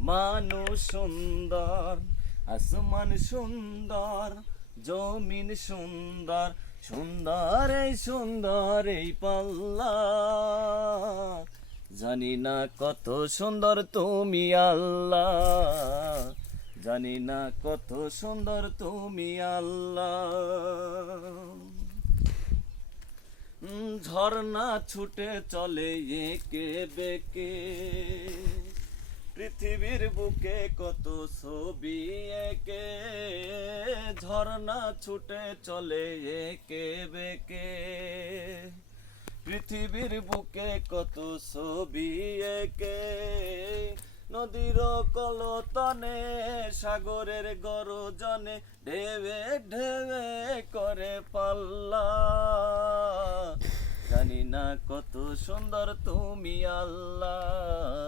মানুষ সুন্দর, আসমান সুন্দর, জমিন সুন্দর সুন্দর এই সুন্দর এই পাল্লা। জানি না কত সুন্দর তুমি আল্লাহ, জানি না কত সুন্দর তুমি আল্লাহ। ঝর্ণা ছুটে চলে একে বেকে। পৃথিবীর বুকে কত ছবি একে, ঝর্ণা ছুটে চলে একে বেকে। পৃথিবীর বুকে কত ছবি একে, নদীর কলতনে, সাগরের গরজনে ঢেবে ঢেবে করে পাল্লা। জানি না কত সুন্দর তুমি আল্লাহ।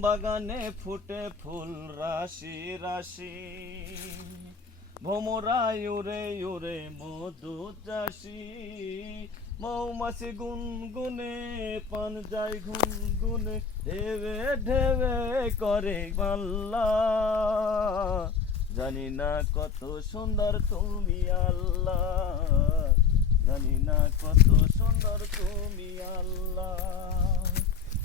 বাগানে ফুটে ফুল, রাশি রাশি। ভোমরা উরে উড়ে মধু চাষি। মৌমাছি গুনগুনে পান যায় গুনগুনে ঢেবে ঢেবে করে পাল্লা জানি না কত সুন্দর তুমি আল্লাহ। জানি না কত সুন্দর তুমি আল্লাহ।